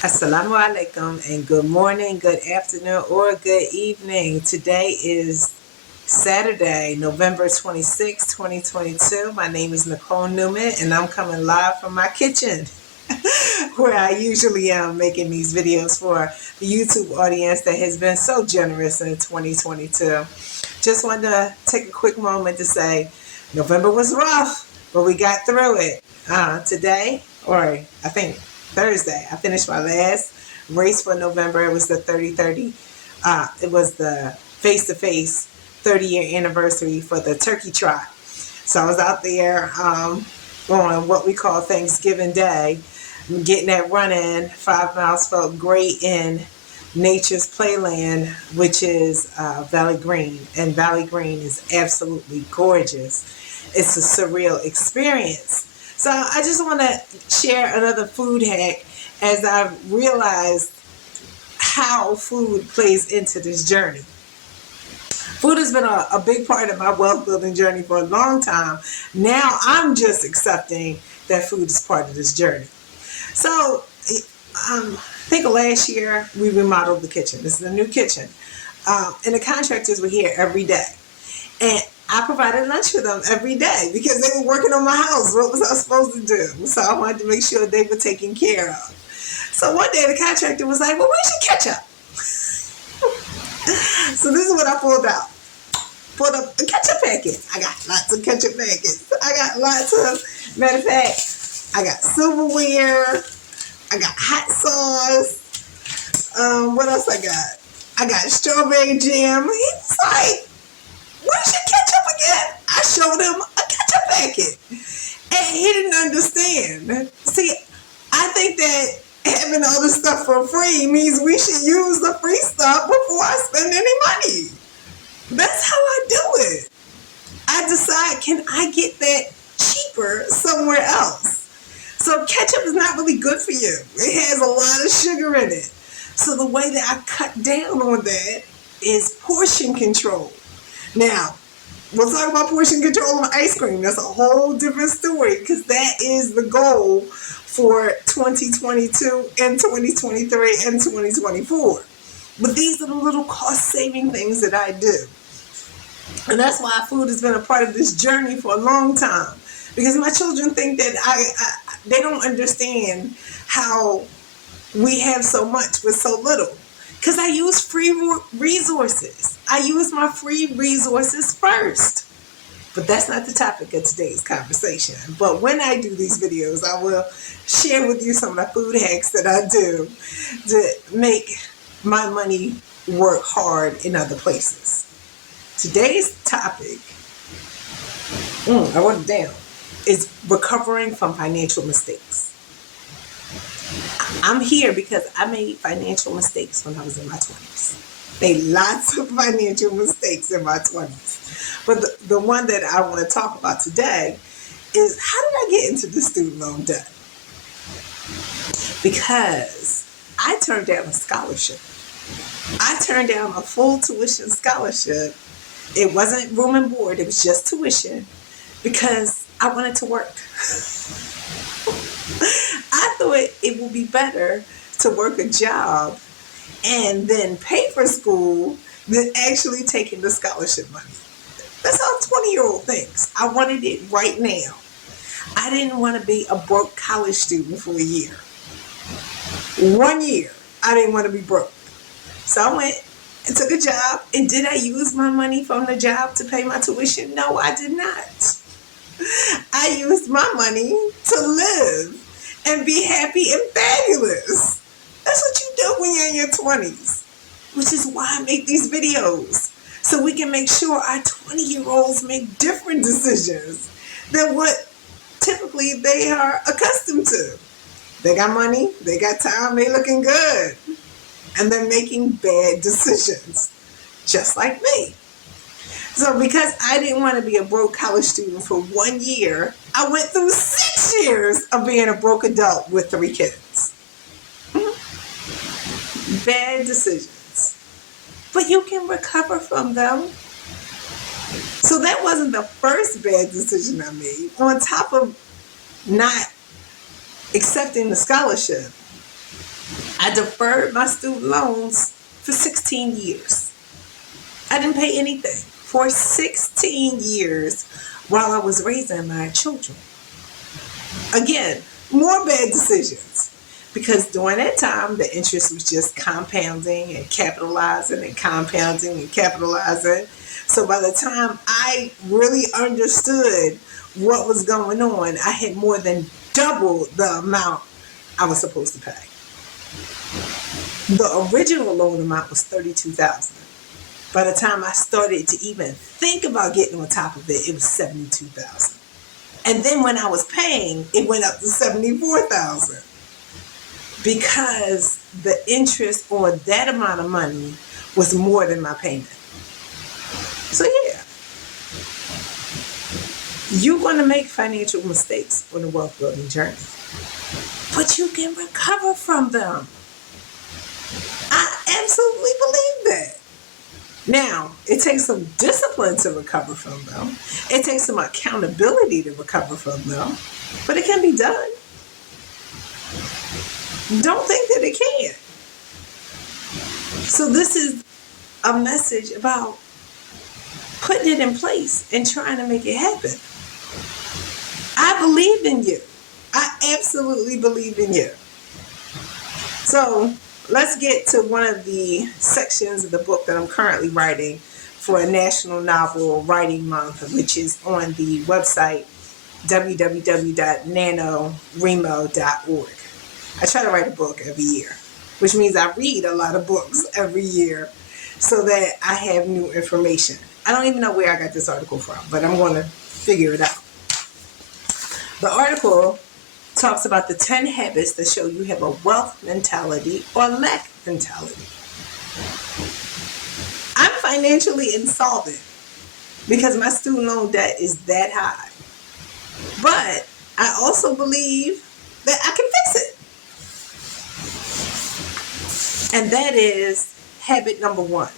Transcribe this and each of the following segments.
Assalamu alaikum and good morning, good afternoon, or good evening. Today is Saturday, November 26, 2022. My name is Nicole Newman and I'm coming live from my kitchen where I usually am making these videos for the YouTube audience that has been so generous in 2022. Just wanted to take a quick moment to say November was rough, but we got through it. Today, or I think Thursday, I finished my last race for November. It was the 30-30. It was the face-to-face 30-year anniversary for the turkey trot. So I was out there on what we call Thanksgiving Day, getting that run in. 5 miles felt great in Nature's Playland, which is Valley Green. And Valley Green is absolutely gorgeous. It's a surreal experience. So I just want to share another food hack as I've realized how food plays into this journey. Food has been a big part of my wealth building journey for a long time. Now I'm just accepting that food is part of this journey. So I think last year we remodeled the kitchen. This is a new kitchen. And the contractors were here every day. And I provided lunch for them every day because they were working on my house. What was I supposed to do? So I wanted to make sure they were taken care of. So one day the contractor was like, well, where's your ketchup? So this is what I pulled out. Pulled up a ketchup packet. I got lots of ketchup packets. I got lots of, matter of fact, I got silverware. I got hot sauce. What else I got? I got strawberry jam. He was like, where's your ketchup again? I showed him a ketchup packet. And he didn't understand. See, I think that having all this stuff for free means we should use the free stuff before I spend any money. That's how I do it. I decide, can I get that cheaper somewhere else? So ketchup is not really good for you. It has a lot of sugar in it. So the way that I cut down on that is portion control. Now, we'll talk about portion control on ice cream. That's a whole different story because that is the goal for 2022 and 2023 and 2024. But these are the little cost-saving things that I do. And that's why food has been a part of this journey for a long time. Because my children think that they don't understand how we have so much with so little. Because I use free resources. I use my free resources first. But that's not the topic of today's conversation. But when I do these videos, I will share with you some of the food hacks that I do to make my money work hard in other places. Today's topic, I wrote it down, is recovering from financial mistakes. I'm here because I made financial mistakes when I was in my 20s. Made lots of financial mistakes in my 20s. But the one that I want to talk about today is, how did I get into the student loan debt? Because I turned down a scholarship. I turned down a full tuition scholarship. It wasn't room and board, it was just tuition because I wanted to work. I thought it would be better to work a job and then pay for school than actually taking the scholarship money. That's how a 20-year-old thinks. I wanted it right now. I didn't want to be a broke college student for a year. 1 year, I didn't want to be broke. So I went and took a job. And did I use my money from the job to pay my tuition? No, I did not. I used my money to live and be happy and fabulous. That's what you do when you're in your 20s, which is why I make these videos, so we can make sure our 20-year-olds make different decisions than what typically they are accustomed to. They got money, they got time, they looking good, and they're making bad decisions, just like me. So because I didn't want to be a broke college student for 1 year, I went through 6 years of being a broke adult with 3 kids. Bad decisions. But you can recover from them. So that wasn't the first bad decision I made. On top of not accepting the scholarship, I deferred my student loans for 16 years. I didn't pay anything for 16 years while I was raising my children. Again, more bad decisions. Because during that time, the interest was just compounding and capitalizing and compounding and capitalizing. So by the time I really understood what was going on, I had more than double the amount I was supposed to pay. The original loan amount was $32,000. By the time I started to even think about getting on top of it, it was $72,000. And then when I was paying, it went up to $74,000 because the interest on that amount of money was more than my payment. So yeah, you're going to make financial mistakes on the wealth building journey, but you can recover from them. I absolutely believe that. Now, it takes some discipline to recover from them. It takes some accountability to recover from them, but it can be done. Don't think that it can't. So this is a message about putting it in place and trying to make it happen. I believe in you. I absolutely believe in you. So let's get to one of the sections of the book that I'm currently writing for a National Novel Writing Month, which is on the website www.nanoremo.org. I try to write a book every year, which means I read a lot of books every year so that I have new information. I don't even know where I got this article from, but I'm going to figure it out. The article talks about the 10 habits that show you have a wealth mentality or lack mentality. I'm financially insolvent because my student loan debt is that high. But I also believe that I can fix it. And that is habit number 1.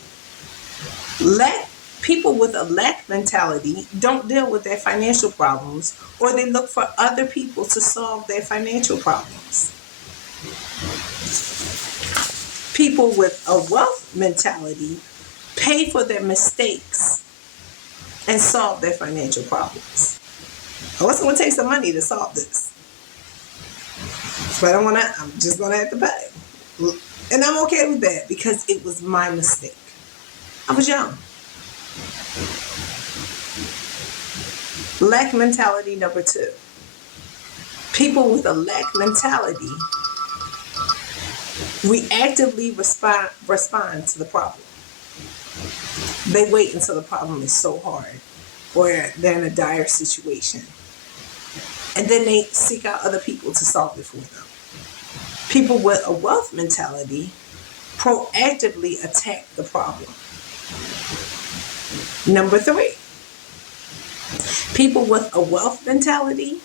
People with a lack mentality don't deal with their financial problems, or they look for other people to solve their financial problems. People with a wealth mentality pay for their mistakes and solve their financial problems. Oh, it's going to take some money to solve this, but I'm just going to have to pay. And I'm okay with that because it was my mistake. I was young. Lack mentality number 2. People with a lack mentality reactively respond to the problem. They wait until the problem is so hard or they're in a dire situation. And then they seek out other people to solve it for them. People with a wealth mentality proactively attack the problem. Number 3. People with a wealth mentality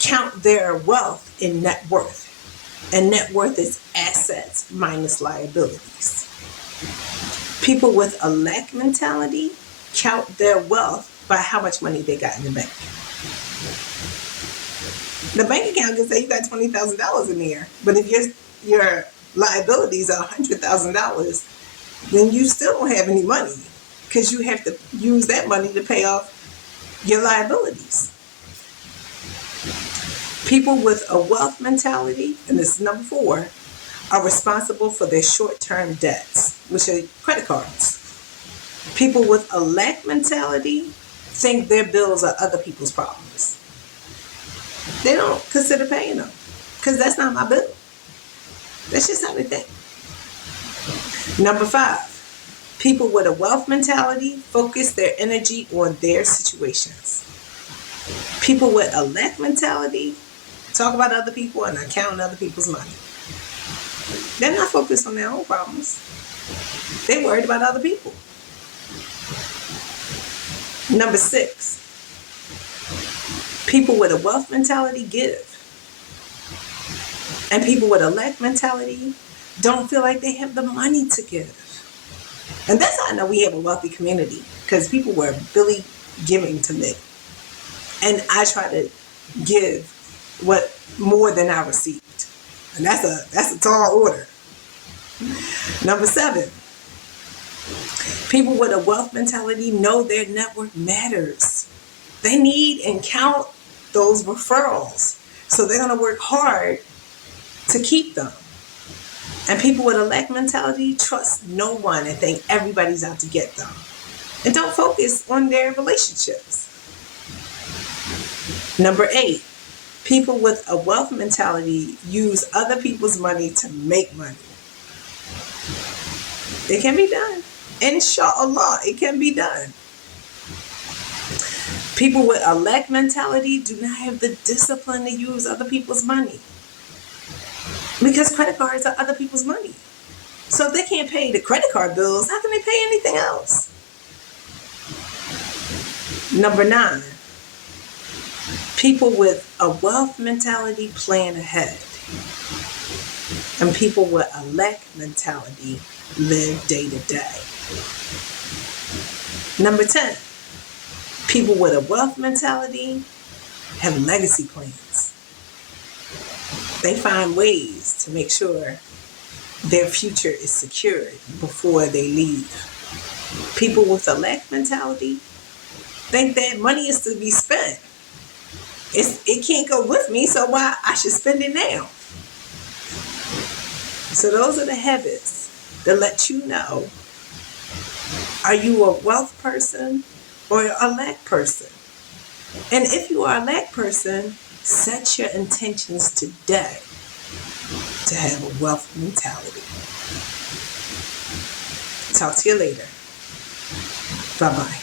count their wealth in net worth. And net worth is assets minus liabilities. People with a lack mentality count their wealth by how much money they got in the bank. The bank account can say you got $20,000 in there, but if your liabilities are $100,000, then you still don't have any money because you have to use that money to pay off your liabilities. People with a wealth mentality, and this is number 4, are responsible for their short-term debts, which are credit cards. People with a lack mentality think their bills are other people's problems. They don't consider paying them because that's not my bill. That's just how they think. Number 5, people with a wealth mentality focus their energy on their situations. People with a lack mentality talk about other people and account other people's money. They're not focused on their own problems. They're worried about other people. Number 6, people with a wealth mentality give. And people with a lack mentality don't feel like they have the money to give. And that's how I know we have a wealthy community, because people were really giving to me. And I try to give what more than I received. And that's a tall order. Number 7, people with a wealth mentality know their network matters. They need and count those referrals. So they're going to work hard to keep them. And people with a lack mentality trust no one and think everybody's out to get them. And don't focus on their relationships. Number 8, people with a wealth mentality use other people's money to make money. It can be done. Inshallah, it can be done. People with a lack mentality do not have the discipline to use other people's money. Because credit cards are other people's money. So if they can't pay the credit card bills, how can they pay anything else? Number 9, people with a wealth mentality plan ahead. And people with a lack mentality live day to day. Number 10, people with a wealth mentality have legacy plans. They find ways to make sure their future is secured before they leave. People with a lack mentality think that money is to be spent. It can't go with me, so why I should spend it now? So those are the habits that let you know, are you a wealth person or a lack person? And if you are a lack person, set your intentions today to have a wealth mentality. Talk to you later. Bye-bye.